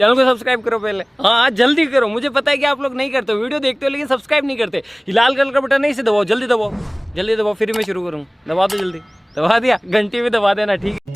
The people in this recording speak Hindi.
चैनल को सब्सक्राइब करो पहले, हाँ जल्दी करो। मुझे पता है कि आप लोग नहीं करते हो, वीडियो देखते हो लेकिन सब्सक्राइब नहीं करते। ये लाल कलर का बटन नहीं, इसे दबाओ, जल्दी दबाओ, जल्दी दबाओ, फिर मैं शुरू करूँ। दबा दो जल्दी, दबा दिया, घंटी भी दबा देना, ठीक है।